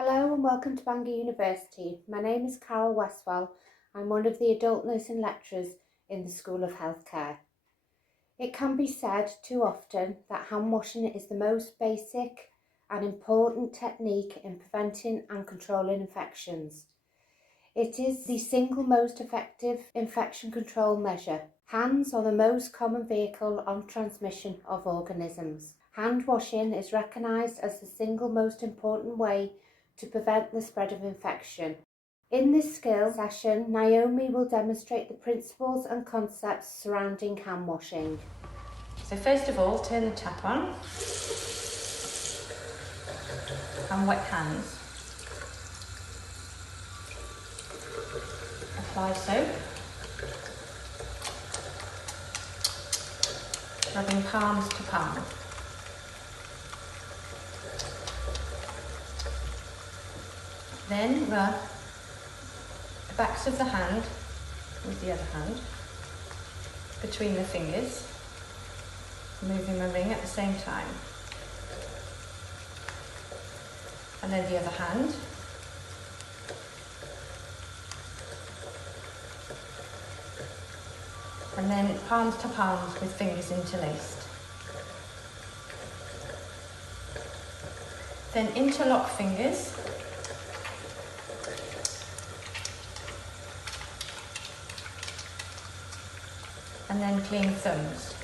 Hello and welcome to Bangor University. My name is Carol Westwell. I'm one of the adult nursing lecturers in the School of Healthcare. It can be said too often that hand washing is the most basic and important technique in preventing and controlling infections. It is the single most effective infection control measure. Hands are the most common vehicle of transmission of organisms. Hand washing is recognised as the single most important way to prevent the spread of infection. In this skill session, Naomi will demonstrate the principles and concepts surrounding hand washing. So first of all, turn the tap on and wet hands. Apply soap, rubbing palms to palm. Then rub the backs of the hand with the other hand between the fingers, moving the ring at the same time. And then the other hand. And then palms to palms with fingers interlaced. Then interlock fingers. And then clean thumbs.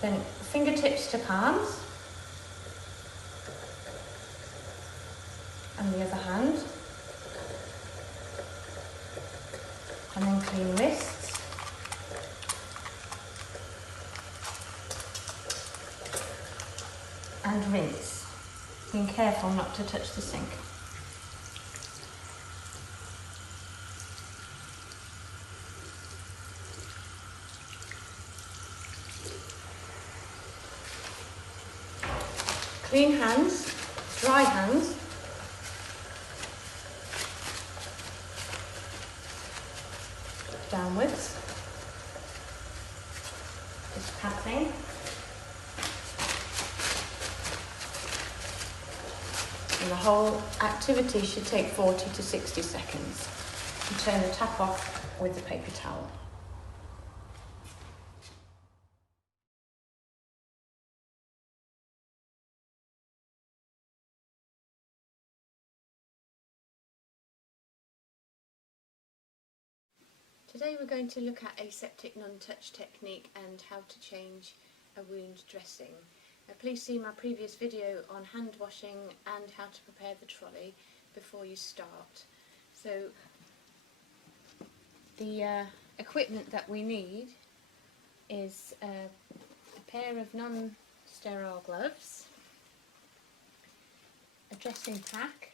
Then fingertips to palms. And the other hand. And then clean wrists. And rinse. Being careful not to touch the sink. Clean hands, dry hands. Downwards. Just patting. And the whole activity should take 40 to 60 seconds. And turn the tap off with the paper towel. Today we're going to look at Aseptic Non-TouchTechnique and how to change a wound dressing. Please see my previous video on hand washing and how to prepare the trolley before you start. So the equipment that we need is a pair of non-sterile gloves, a dressing pack,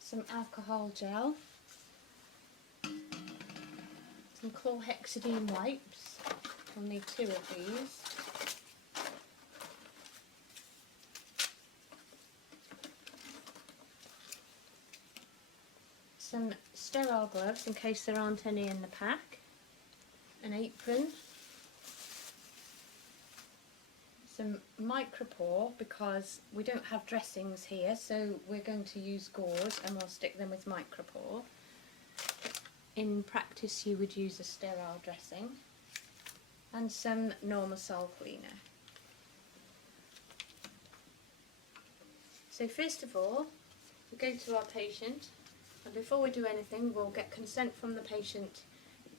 some alcohol gel, some chlorhexidine wipes. We'll need 2 of these. Some sterile gloves in case there aren't any in the pack. An apron. Some micropore because we don't have dressings here, so we're going to use gauze and we'll stick them with micropore. In practice you would use a sterile dressing, and some normal sol cleaner. So first of all, we go to our patient, and before we do anything we'll get consent from the patient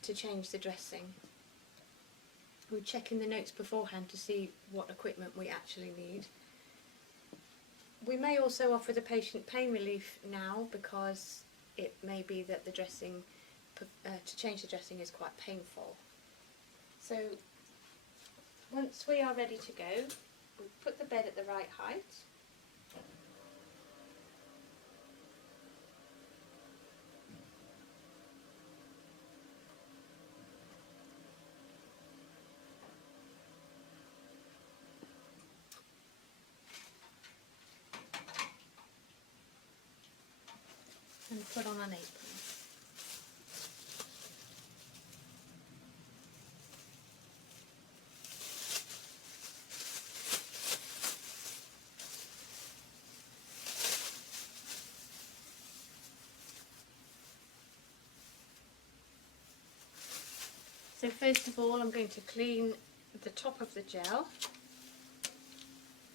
to change the dressing. We'll check in the notes beforehand to see what equipment we actually need. We may also offer the patient pain relief now because it may be that the dressing to change the dressing is quite painful. So once we are ready to go, we put the bed at the right height. And put on an apron. So first of all I'm going to clean the top of the gel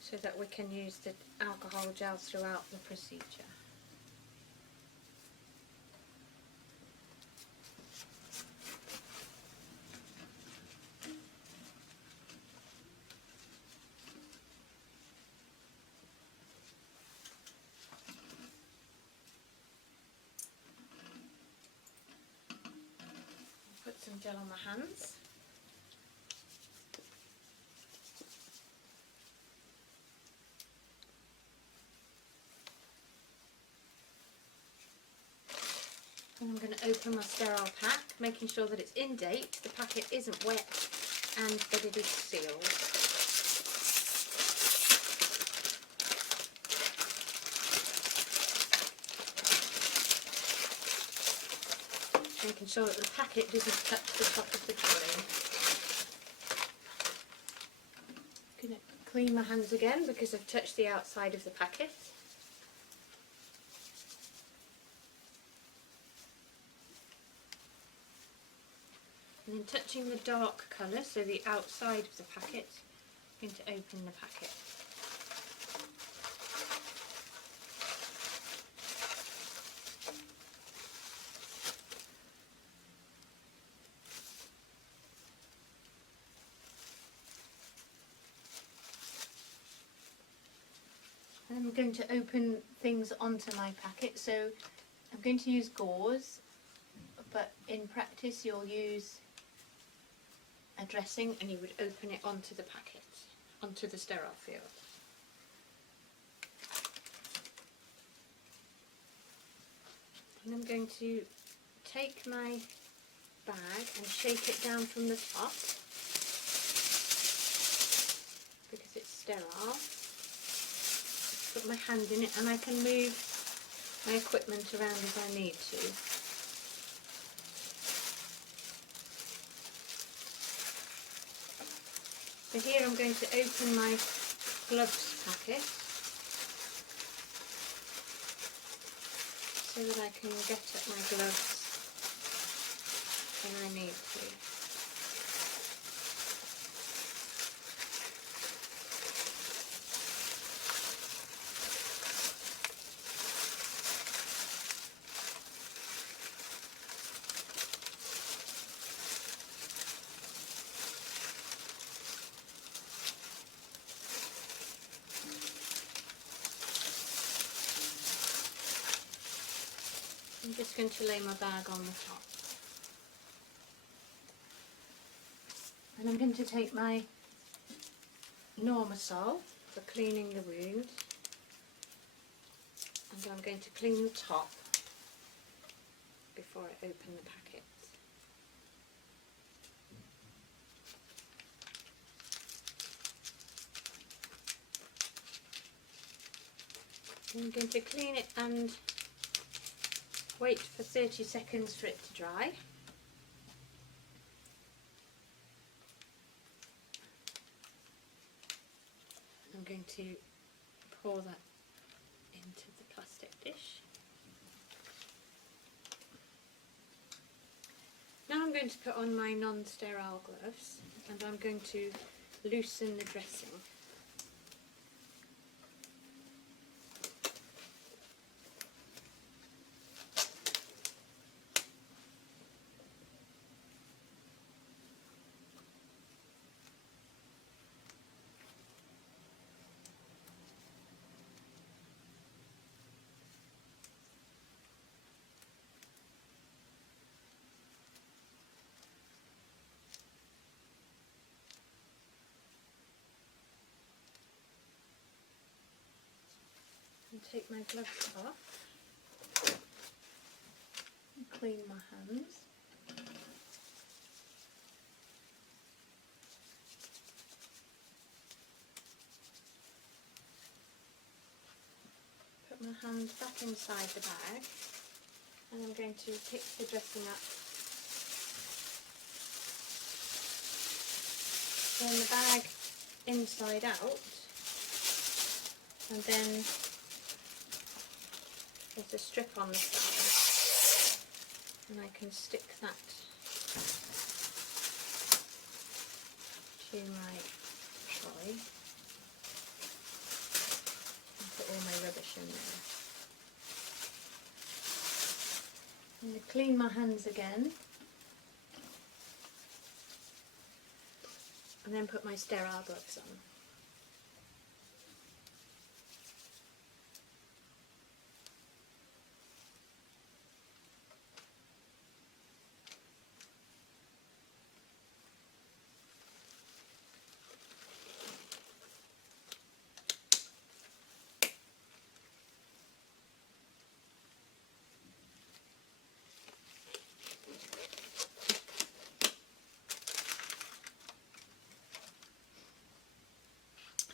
so that we can use the alcohol gel throughout the procedure. Put some gel on my hands. And I'm going to open my sterile pack, making sure that it's in date, the packet isn't wet, and that it is sealed. Making sure that the packet doesn't touch the top of the tray. I'm going to clean my hands again because I've touched the outside of the packet. And then touching the dark colour, so the outside of the packet, I'm going to open the packet. And I'm going to open things onto my packet, so I'm going to use gauze, but in practice you'll use a dressing and you would open it onto the packet, onto the sterile field. And I'm going to take my bag and shake it down from the top because it's sterile. Put my hand in it and I can move my equipment around as I need to. So here I'm going to open my gloves packet so that I can get at my gloves when I need to. I'm just going to lay my bag on the top. And I'm going to take my Normasol for cleaning the wound. And I'm going to clean the top before I open the packet. I'm going to clean it and wait for 30 seconds for it to dry. I'm going to pour that into the plastic dish. Now I'm going to put on my non-sterile gloves and I'm going to loosen the dressing. And take my gloves off and clean my hands. Put my hands back inside the bag and I'm going to pick the dressing up. Turn the bag inside out and then there's a strip on the side and I can stick that to my trolley and put all my rubbish in there. I'm going to clean my hands again and then put my sterile gloves on.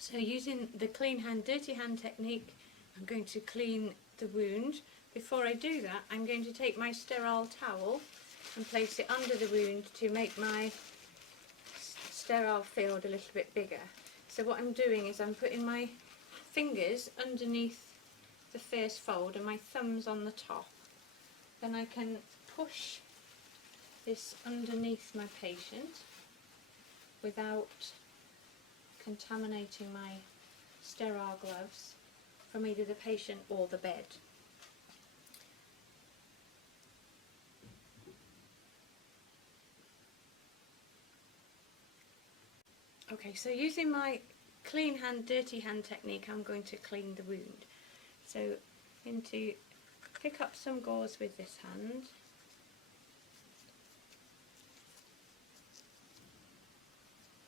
So using the clean hand, dirty hand technique, I'm going to clean the wound. Before I do that, I'm going to take my sterile towel and place it under the wound to make my sterile field a little bit bigger. So what I'm doing is I'm putting my fingers underneath the first fold and my thumbs on the top. Then I can push this underneath my patient without contaminating my sterile gloves from either the patient or the bed. Okay, so using my clean hand, dirty hand technique, I'm going to clean the wound. So I'm going to pick up some gauze with this hand.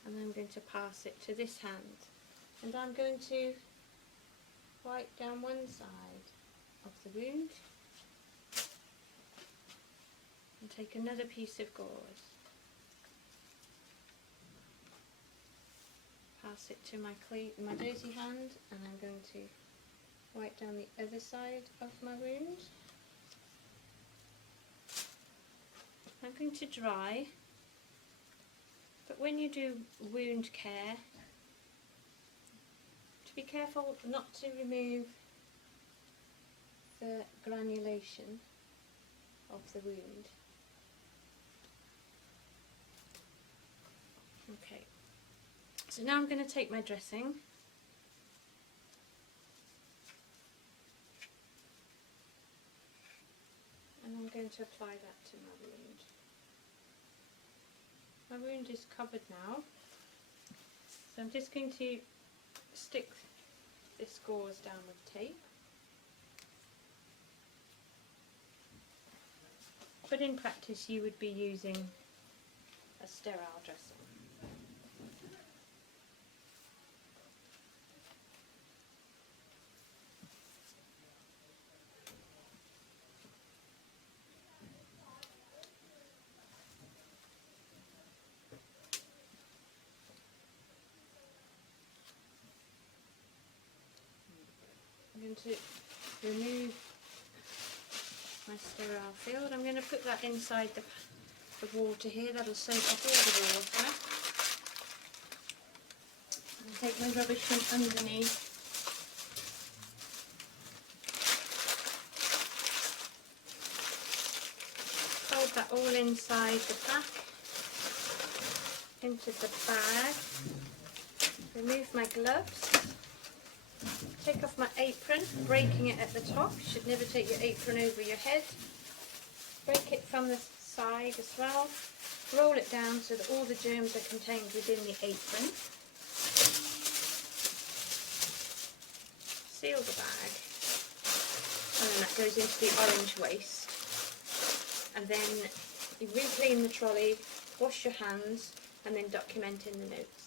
And I'm going to pass it to this hand, and I'm going to wipe down one side of the wound and take another piece of gauze, pass it to my dirty hand, and I'm going to wipe down the other side of my wound. I'm going to dry. But when you do wound care, to be careful not to remove the granulation of the wound. Okay, so now I'm going to take my dressing and I'm going to apply that to my wound. My wound is covered now, so I'm just going to stick this gauze down with tape. But in practice you would be using a sterile dressing. I'm going to remove my sterile field. I'm going to put that inside the water here. That'll soak up all the water. And take my rubbish from underneath. Fold that all inside the pack, into the bag. Remove my gloves. Take off my apron, breaking it at the top. You should never take your apron over your head. Break it from the side as well. Roll it down so that all the germs are contained within the apron. Seal the bag. And then that goes into the orange waste. And then you re-clean the trolley, wash your hands, and then document in the notes.